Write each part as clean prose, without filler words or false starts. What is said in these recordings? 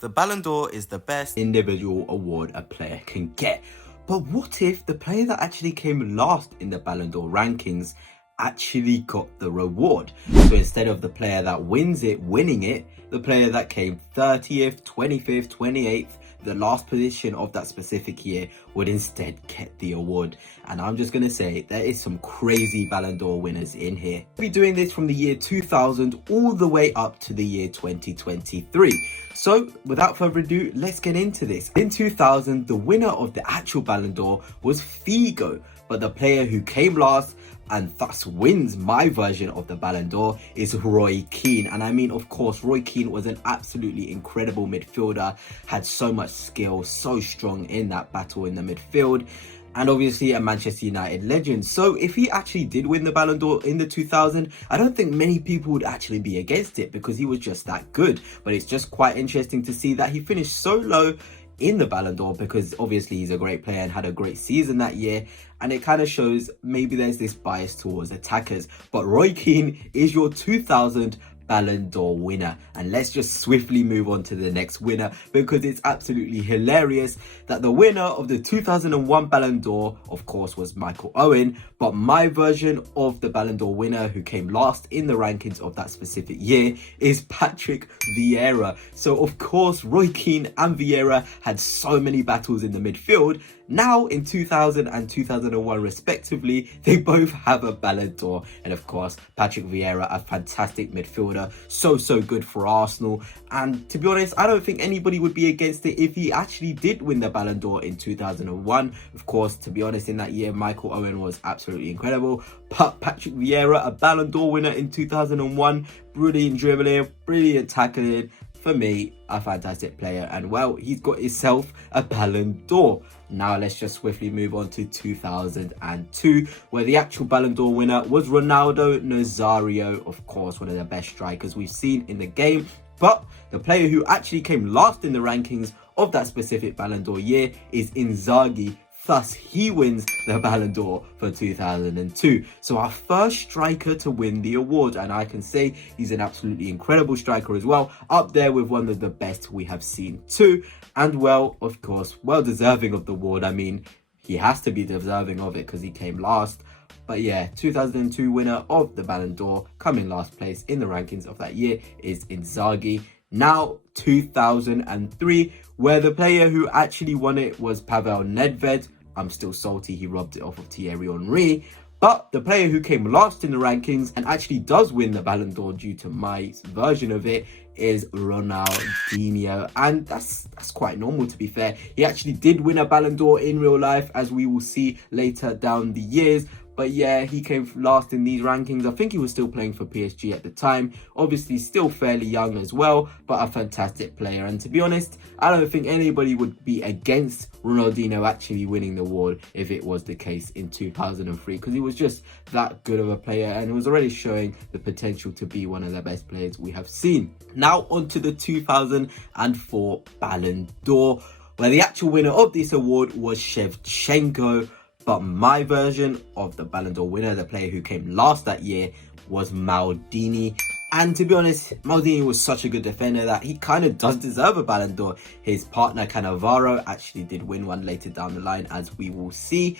The Ballon d'Or is the best individual award a player can get. But what if the player that actually came last in the Ballon d'Or rankings actually got the reward? So instead of the player that wins it winning it, the player that came 30th, 25th, 28th, the last position of that specific year would instead get the award. And I'm just going to say there is some crazy Ballon d'Or winners in here. We'll be doing this from the year 2000 all the way up to the year 2023. So without further ado, let's get into this. In 2000, the winner of the actual Ballon d'Or was Figo, but the player who came last and thus wins my version of the Ballon d'Or is Roy Keane. And I mean, of course, Roy Keane was an absolutely incredible midfielder, had so much skill, so strong in that battle in the midfield, and obviously a Manchester United legend. So if he actually did win the Ballon d'Or in the 2000, I don't think many people would actually be against it because he was just that good. But it's just quite interesting to see that he finished so low in the Ballon d'Or because obviously he's a great player and had a great season that year, and it kind of shows maybe there's this bias towards attackers. But Roy Keane is your 2000 Ballon d'Or winner, and let's just swiftly move on to the next winner because it's absolutely hilarious that the winner of the 2001 Ballon d'Or, of course, was Michael Owen, but my version of the Ballon d'Or winner who came last in the rankings of that specific year is Patrick Vieira. So of course Roy Keane and Vieira had so many battles in the midfield. Now in 2000 and 2001 respectively, they both have a Ballon d'Or. And of course, Patrick Vieira, a fantastic midfielder, so good for Arsenal. And to be honest, I don't think anybody would be against it if he actually did win the Ballon d'Or in 2001. Of course, to be honest, in that year, Michael Owen was absolutely incredible. But Patrick Vieira, a Ballon d'Or winner in 2001, brilliant dribbling, brilliant tackling. For me, a fantastic player, and well, he's got himself a Ballon d'Or. Now let's just swiftly move on to 2002, where the actual Ballon d'Or winner was Ronaldo Nazario, of course, one of the best strikers we've seen in the game. But the player who actually came last in the rankings of that specific Ballon d'Or year is Inzaghi. Thus, he wins the Ballon d'Or for 2002. So our first striker to win the award, and I can say he's an absolutely incredible striker as well, up there with one of the best we have seen too. And well, of course, well deserving of the award. I mean, he has to be deserving of it because he came last. But yeah, 2002 winner of the Ballon d'Or, coming last place in the rankings of that year, is Inzaghi. Now 2003, where the player who actually won it was Pavel Nedved. I'm still salty he robbed it off of Thierry Henry. But the player who came last in the rankings and actually does win the Ballon d'Or due to my version of it is Ronaldinho. And that's quite normal, to be fair. He actually did win a Ballon d'Or in real life, as we will see later down the years. But yeah, he came last in these rankings. I think he was still playing for PSG at the time. Obviously, still fairly young as well, but a fantastic player. And to be honest, I don't think anybody would be against Ronaldinho actually winning the award if it was the case in 2003, because he was just that good of a player and was already showing the potential to be one of the best players we have seen. Now on to the 2004 Ballon d'Or, where the actual winner of this award was Shevchenko. But my version of the Ballon d'Or winner, the player who came last that year, was Maldini. And to be honest, Maldini was such a good defender that he kind of does deserve a Ballon d'Or. His partner Cannavaro actually did win one later down the line, as we will see.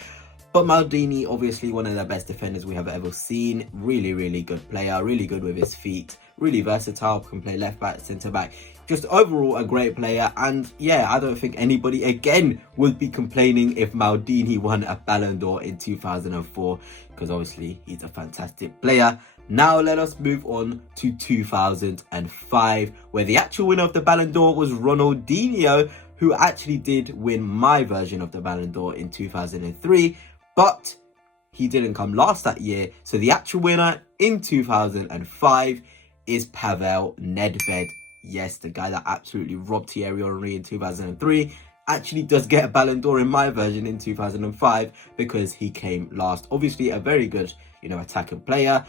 But Maldini, obviously one of the best defenders we have ever seen. Really good player, really good with his feet, really versatile, can play left back, centre back. Just overall a great player. And yeah, I don't think anybody again would be complaining if Maldini won a Ballon d'Or in 2004, because obviously he's a fantastic player. Now let us move on to 2005, where the actual winner of the Ballon d'Or was Ronaldinho, who actually did win my version of the Ballon d'Or in 2003, but he didn't come last that year. So the actual winner in 2005 is Pavel Nedved. Yes, the guy that absolutely robbed Thierry Henry in 2003 actually does get a Ballon d'Or in my version in 2005 because he came last. Obviously a very good, attacking player.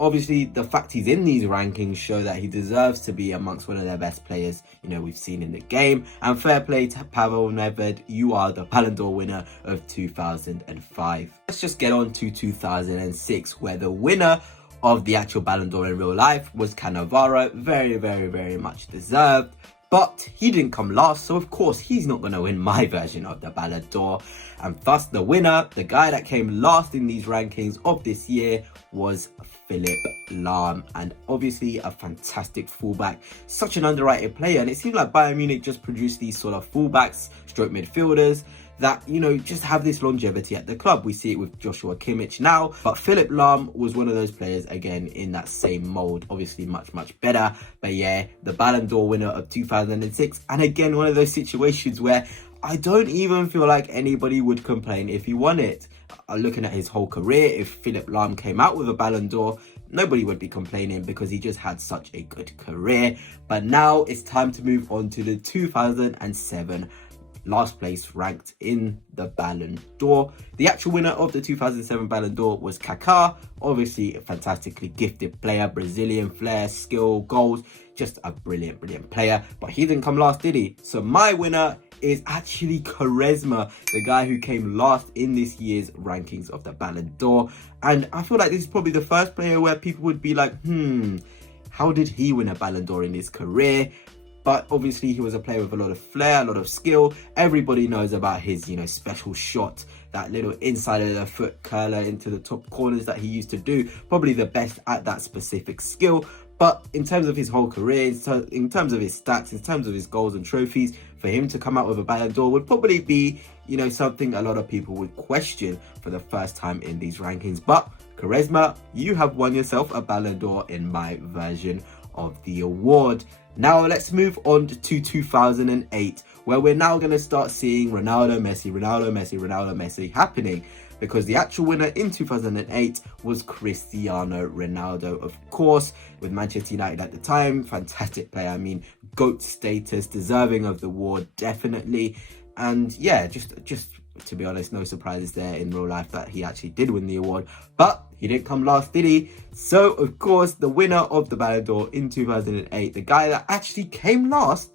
Obviously, the fact he's in these rankings show that he deserves to be amongst one of their best players, we've seen in the game. And fair play to Pavel Nedved, you are the Ballon d'Or winner of 2005. Let's just get on to 2006, where the winner of the actual Ballon d'Or in real life was Cannavaro. Very much deserved. But he didn't come last, so of course he's not going to win my version of the Ballon d'Or. And thus the winner, the guy that came last in these rankings of this year, was Philipp Lahm. And obviously a fantastic fullback, such an underrated player. And it seems like Bayern Munich just produced these sort of fullbacks, stroke midfielders, that, you know, just have this longevity at the club. We see it with Joshua Kimmich now, but Philipp Lahm was one of those players again in that same mold, obviously much better. But yeah, the Ballon d'Or winner of 2006, and again one of those situations where I don't even feel like anybody would complain if he won it. Looking at his whole career, if Philipp Lahm came out with a Ballon d'Or, nobody would be complaining because he just had such a good career. But now it's time to move on to the 2007 last place ranked in the Ballon d'Or. The actual winner of the 2007 Ballon d'Or was Kaká. Obviously a fantastically gifted player, Brazilian flair, skill, goals, just a brilliant player. But he didn't come last, did he? So my winner is actually Quaresma, the guy who came last in this year's rankings of the Ballon d'Or. And I feel like this is probably the first player where people would be like, how did he win a Ballon d'Or in his career? But obviously he was a player with a lot of flair, a lot of skill. Everybody knows about his, you know, special shot, that little inside of the foot curler into the top corners that he used to do. Probably the best at that specific skill. But in terms of his whole career, in terms of his stats, in terms of his goals and trophies, for him to come out with a Ballon d'Or would probably be, you know, something a lot of people would question for the first time in these rankings. But Quaresma, you have won yourself a Ballon d'Or in my version of the award. Now let's move on to 2008, where we're now going to start seeing Ronaldo, Messi happening, because the actual winner in 2008 was Cristiano Ronaldo, of course, with Manchester United at the time. Fantastic player. I mean, GOAT status, deserving of the award, definitely. And yeah, just to be honest, no surprises there in real life that he actually did win the award, but he didn't come last, did he? So of course the winner of the Ballon d'Or in 2008, the guy that actually came last,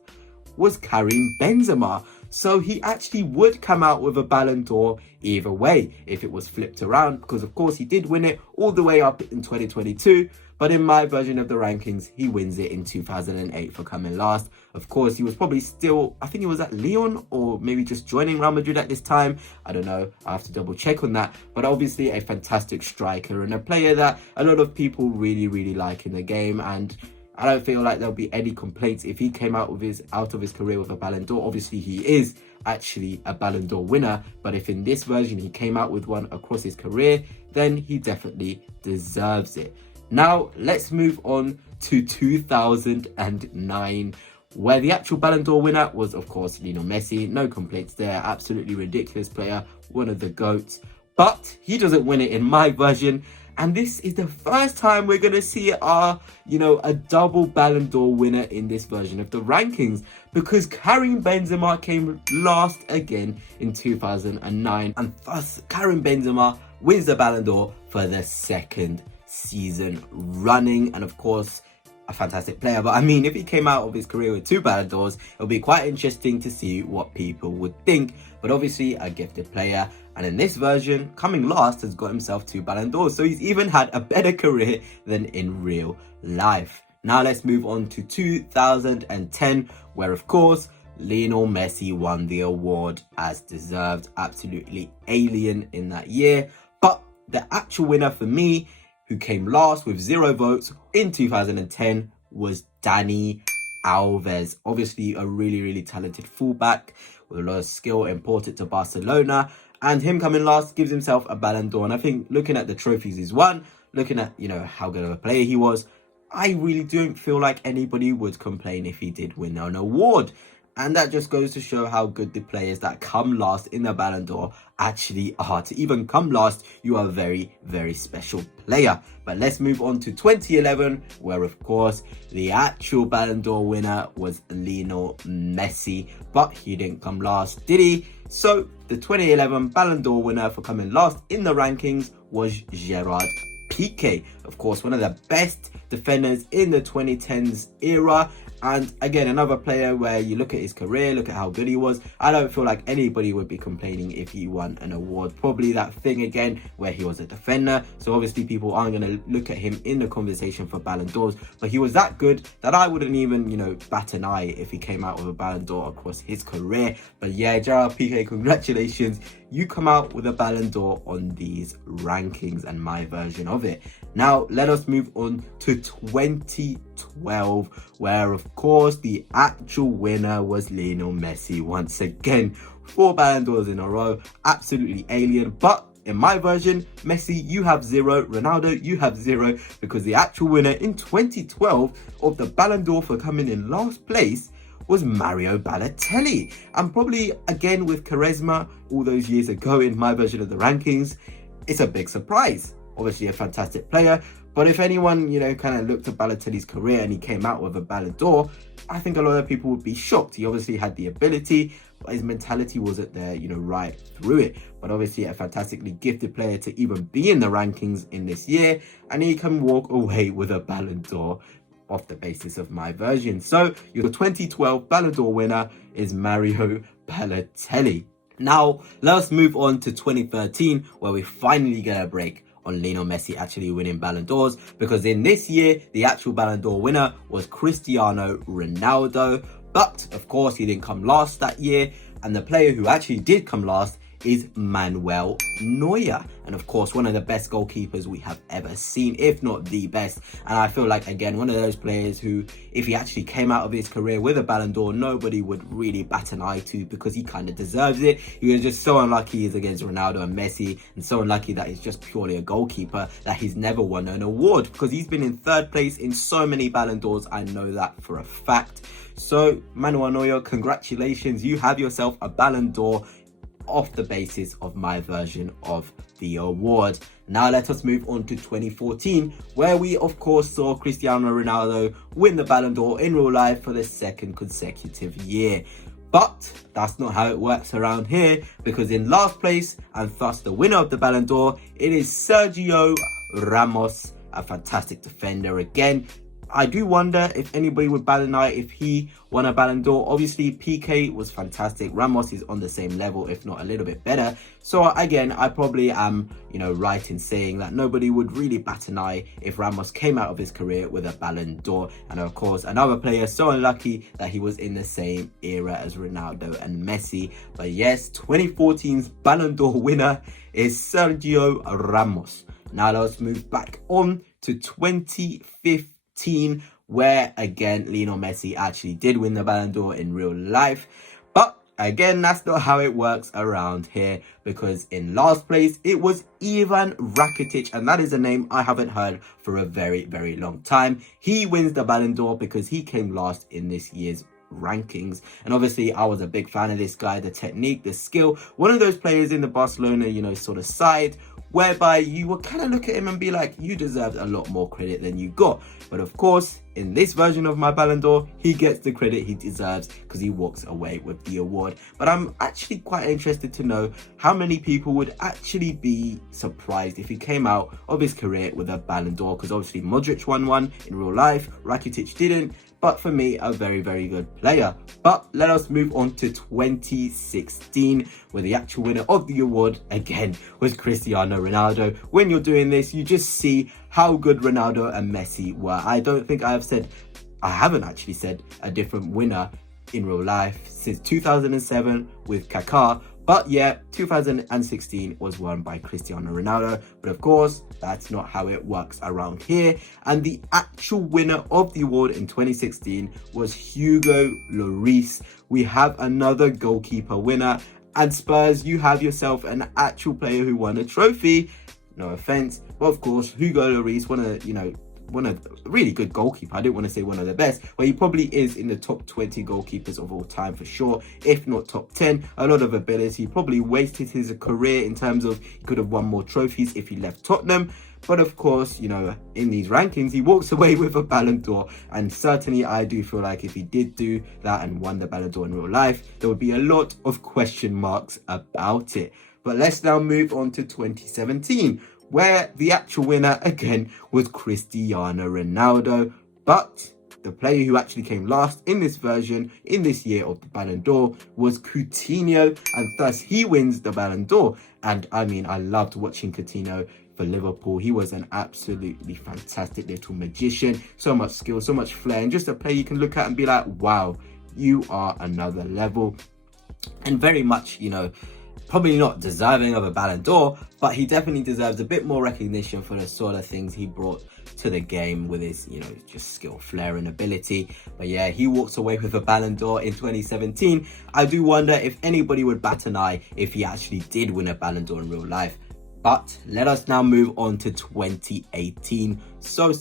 was Karim Benzema. So he actually would come out with a Ballon d'Or either way if it was flipped around, because of course he did win it all the way up in 2022. But in my version of the rankings, he wins it in 2008 for coming last. Of course, he was probably still, I think he was at Lyon or maybe just joining Real Madrid at this time. I don't know. I have to double check on that. But obviously a fantastic striker and a player that a lot of people really like in the game. And I don't feel like there'll be any complaints if he came out of his career with a Ballon d'Or. Obviously, he is actually a Ballon d'Or winner. But if in this version he came out with one across his career, then he definitely deserves it. Now, let's move on to 2009, where the actual Ballon d'Or winner was, of course, Lionel Messi. No complaints there. Absolutely ridiculous player. One of the GOATs. But he doesn't win it in my version. And this is the first time we're going to see a double Ballon d'Or winner in this version of the rankings, because Karim Benzema came last again in 2009. And thus, Karim Benzema wins the Ballon d'Or for the second season running. And of course, a fantastic player. But I mean, if he came out of his career with 2 Ballon d'Ors, it'll be quite interesting to see what people would think. But obviously a gifted player, and in this version, coming last, has got himself 2 Ballon d'Ors, so he's even had a better career than in real life. Now let's move on to 2010, where of course Lionel Messi won the award as deserved. Absolutely alien in that year. But the actual winner for me, who came last with 0 votes in 2010, was Dani Alves. Obviously a really talented fullback with a lot of skill, imported to Barcelona, and him coming last gives himself a Ballon d'Or. And I think looking at the trophies he's won, looking at, how good of a player he was, I really don't feel like anybody would complain if he did win an award. And that just goes to show how good the players that come last in the Ballon d'Or actually are. To even come last, you are a very special player. But let's move on to 2011, where of course the actual Ballon d'Or winner was Lionel Messi. But he didn't come last, did he? So the 2011 Ballon d'Or winner for coming last in the rankings was Gerard Piqué. Of course, one of the best defenders in the 2010s era. And again, another player where you look at his career, look at how good he was. I don't feel like anybody would be complaining if he won an award. Probably that thing again where he was a defender. So obviously people aren't going to look at him in the conversation for Ballon d'Ors. But he was that good that I wouldn't even, bat an eye if he came out with a Ballon d'Or across his career. But yeah, Gerard Piqué, congratulations. You come out with a Ballon d'Or on these rankings and my version of it. Now, let us move on to 2012, where, of course, the actual winner was Lionel Messi once again. 4 Ballon d'Ors in a row. Absolutely alien. But in my version, Messi, you have 0. Ronaldo, you have 0. Because the actual winner in 2012 of the Ballon d'Or for coming in last place was Mario Balotelli. And probably, again, with charisma all those years ago in my version of the rankings, it's a big surprise. Obviously a fantastic player, but if anyone, kind of looked at Balotelli's career and he came out with a Ballon d'Or, I think a lot of people would be shocked. He obviously had the ability, but his mentality wasn't there, right through it. But obviously a fantastically gifted player to even be in the rankings in this year, and he can walk away with a Ballon d'Or off the basis of my version. So your 2012 Ballon d'Or winner is Mario Balotelli. Now, let's move on to 2013, where we finally get a break on Lionel Messi actually winning Ballon d'Ors, because in this year, the actual Ballon d'Or winner was Cristiano Ronaldo. But, of course, he didn't come last that year, and the player who actually did come last is Manuel Neuer, and of course one of the best goalkeepers we have ever seen, if not the best. And I feel like, again, one of those players who, if he actually came out of his career with a Ballon d'Or, nobody would really bat an eye to, because he kind of deserves it. He was just so unlucky he's against Ronaldo and Messi, and so unlucky that he's just purely a goalkeeper, that he's never won an award, because he's been in 3rd place in so many Ballon d'Ors. I know that for a fact. So Manuel Neuer, congratulations, you have yourself a Ballon d'Or off the basis of my version of the award. Now let us move on to 2014, where we of course saw Cristiano Ronaldo win the Ballon d'Or in real life for the 2nd consecutive year. But that's not how it works around here, because in last place, and thus the winner of the Ballon d'Or, it is Sergio Ramos, a fantastic defender again. I do wonder if anybody would bat an eye if he won a Ballon d'Or. Obviously, Piqué was fantastic. Ramos is on the same level, if not a little bit better. So again, I probably am, right in saying that nobody would really bat an eye if Ramos came out of his career with a Ballon d'Or. And of course, another player so unlucky that he was in the same era as Ronaldo and Messi. But yes, 2014's Ballon d'Or winner is Sergio Ramos. Now let's move back on to 2015. Where again Lionel Messi actually did win the Ballon d'Or in real life. But again, that's not how it works around here, because in last place it was Ivan Rakitic, and that is a name I haven't heard for a very, very long time. He wins the Ballon d'Or because he came last in this year's rankings, and obviously I was a big fan of this guy, the technique, the skill, one of those players in the Barcelona sort of side whereby you would kind of look at him and be like, you deserved a lot more credit than you got. But of course, in this version of my Ballon d'Or, he gets the credit he deserves because he walks away with the award. But I'm actually quite interested to know how many people would actually be surprised if he came out of his career with a Ballon d'Or, because obviously Modric won one in real life, Rakitic didn't. But for me, a very, very good player. But let us move on to 2016, where the actual winner of the award, again, was Cristiano Ronaldo. When you're doing this, you just see how good Ronaldo and Messi were. I haven't actually said a different winner in real life since 2007 with Kaká. But yeah, 2016 was won by Cristiano Ronaldo. But of course, that's not how it works around here. And the actual winner of the award in 2016 was Hugo Lloris. We have another goalkeeper winner. And Spurs, you have yourself an actual player who won a trophy. No offense. But of course, Hugo Lloris, one of really good goalkeeper. I didn't want to say one of the best, but he probably is in the top 20 goalkeepers of all time for sure, if not top 10. A lot of ability, probably wasted his career in terms of he could have won more trophies if he left Tottenham. But of course, in these rankings, he walks away with a Ballon d'Or. And certainly I do feel like if he did do that and won the Ballon d'Or in real life, there would be a lot of question marks about it. But let's now move on to 2017, where the actual winner again was Cristiano Ronaldo. But The player who actually came last in this version, in this year of the Ballon d'Or, was Coutinho, and thus he wins the Ballon d'Or. And I mean, I loved watching Coutinho for Liverpool. He was an absolutely fantastic little magician. So much skill, so much flair, and just a player you can look at and be like, wow, you are another level. And very much, you know, probably not deserving of a Ballon d'Or, but he definitely deserves a bit more recognition for the sort of things he brought to the game with his, you know, just skill, flair and ability. But yeah, he walks away with a Ballon d'Or in 2017. I do wonder if anybody would bat an eye if he actually did win a Ballon d'Or in real life. But let us now move on to 2018. So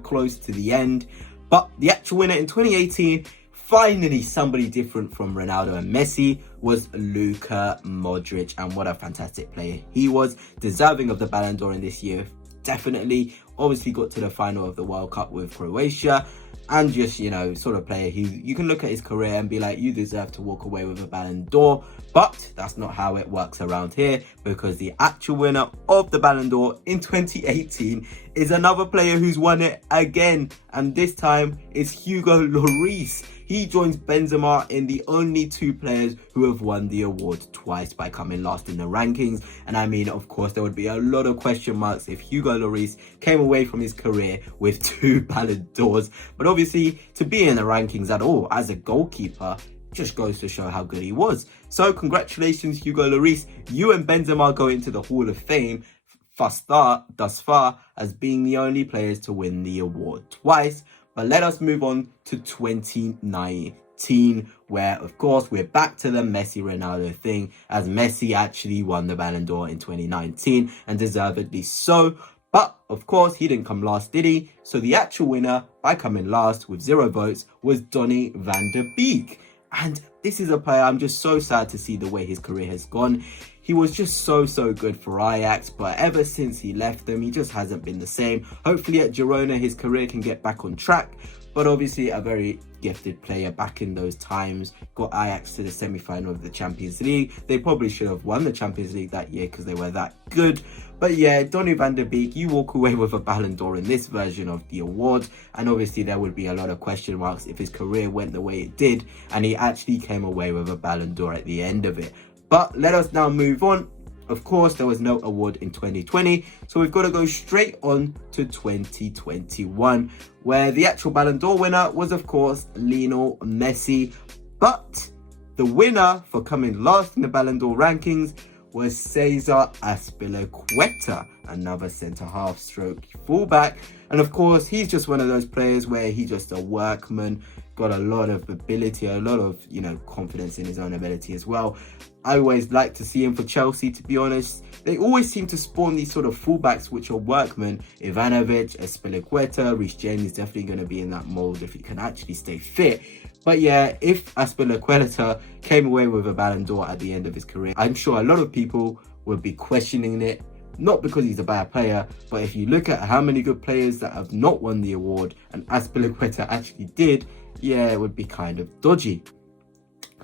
close to the end. But the actual winner in 2018, finally somebody different from Ronaldo and Messi, was Luka Modric. And what a fantastic player he was, deserving of the Ballon d'Or in this year. Definitely, obviously got to the final of the World Cup with Croatia, and just, you know, sort of player you can look at his career and be like, you deserve to walk away with a Ballon d'Or. But that's not how it works around here, because the actual winner of the Ballon d'Or in 2018 is another player who's won it again, and this time it's Hugo Lloris. He joins Benzema in the only two players who have won the award twice by coming last in the rankings. And I mean, of course, there would be a lot of question marks if Hugo Lloris came away from his career with 2 Ballon d'Ors. But obviously, to be in the rankings at all as a goalkeeper just goes to show how good he was. So congratulations, Hugo Lloris. You and Benzema go into the Hall of Fame thus far as being the only players to win the award twice. But let us move on to 2019, where, of course, we're back to the Messi-Ronaldo thing, as Messi actually won the Ballon d'Or in 2019, and deservedly so. But, of course, he didn't come last, did he? So the actual winner, by coming last with 0 votes, was Donny van de Beek. And this is a player I'm just so sad to see the way his career has gone. He was just so good for Ajax, but ever since he left them, he just hasn't been the same. Hopefully at Girona, his career can get back on track. But obviously a very gifted player back in those times. Got Ajax to the semi-final of the Champions League. They probably should have won the Champions League that year because they were that good. But yeah, Donny van de Beek, you walk away with a Ballon d'Or in this version of the award. And obviously there would be a lot of question marks if his career went the way it did and he actually came away with a Ballon d'Or at the end of it. But let us now move on. Of course, there was no award in 2020, so we've got to go straight on to 2021, where the actual Ballon d'Or winner was, of course, Lionel Messi. But the winner for coming last in the Ballon d'Or rankings was Cesar Azpilicueta, another centre-half stroke fullback. And of course, he's just one of those players where he's just a workman, got a lot of ability, a lot of, you know, confidence in his own ability as well. I always like to see him for Chelsea, to be honest. They always seem to spawn these sort of fullbacks which are workmen. Ivanovic, Azpilicueta, Reece James is definitely going to be in that mould if he can actually stay fit. But yeah, if Azpilicueta came away with a Ballon d'Or at the end of his career, I'm sure a lot of people would be questioning it. Not because he's a bad player, but if you look at how many good players that have not won the award and Azpilicueta actually did, yeah, it would be kind of dodgy.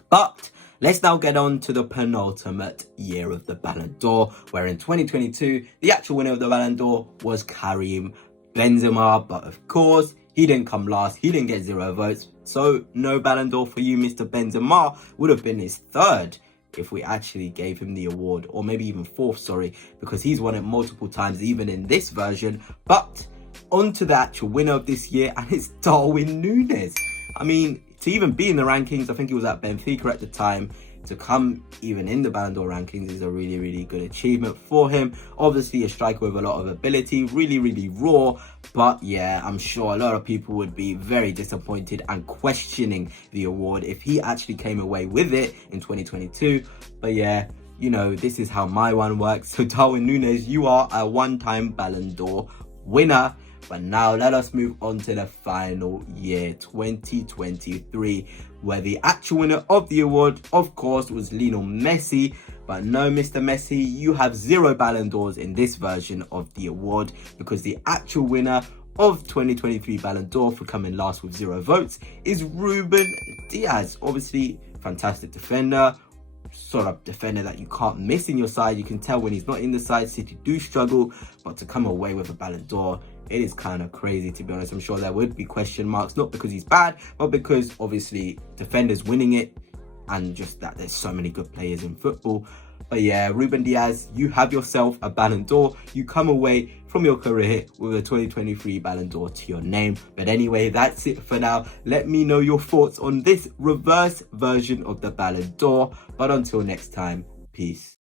But let's now get on to the penultimate year of the Ballon d'Or, where in 2022, the actual winner of the Ballon d'Or was Karim Benzema. But of course, he didn't come last. He didn't get 0 votes. So no Ballon d'Or for you, Mr. Benzema. Would have been his 3rd if we actually gave him the award, or maybe even 4th, sorry, because he's won it multiple times, even in this version. But on to the actual winner of this year, and it's Darwin Núñez. I mean, to even be in the rankings, I think he was at Benfica at the time, to come even in the Ballon d'Or rankings is a really good achievement for him. Obviously a striker with a lot of ability, really raw. But yeah, I'm sure a lot of people would be very disappointed and questioning the award if he actually came away with it in 2022. But yeah, you know, this is how my one works. So Darwin Núñez, you are a one-time Ballon d'Or winner. But now let us move on to the final year, 2023, where the actual winner of the award, of course, was Lionel Messi. But no, Mr. Messi, you have 0 Ballon d'Ors in this version of the award, because the actual winner of 2023 Ballon d'Or for coming last with 0 votes is Ruben Diaz. Obviously, fantastic defender, sort of defender that you can't miss in your side. You can tell when he's not in the side, City do struggle, but to come away with a Ballon d'Or, it is kind of crazy, to be honest. I'm sure there would be question marks, not because he's bad, but because obviously defenders winning it, and just that there's so many good players in football. But yeah, Ruben Diaz, you have yourself a Ballon d'Or. You come away from your career with a 2023 Ballon d'Or to your name. But anyway, that's it for now. Let me know your thoughts on this reverse version of the Ballon d'Or. But until next time, peace.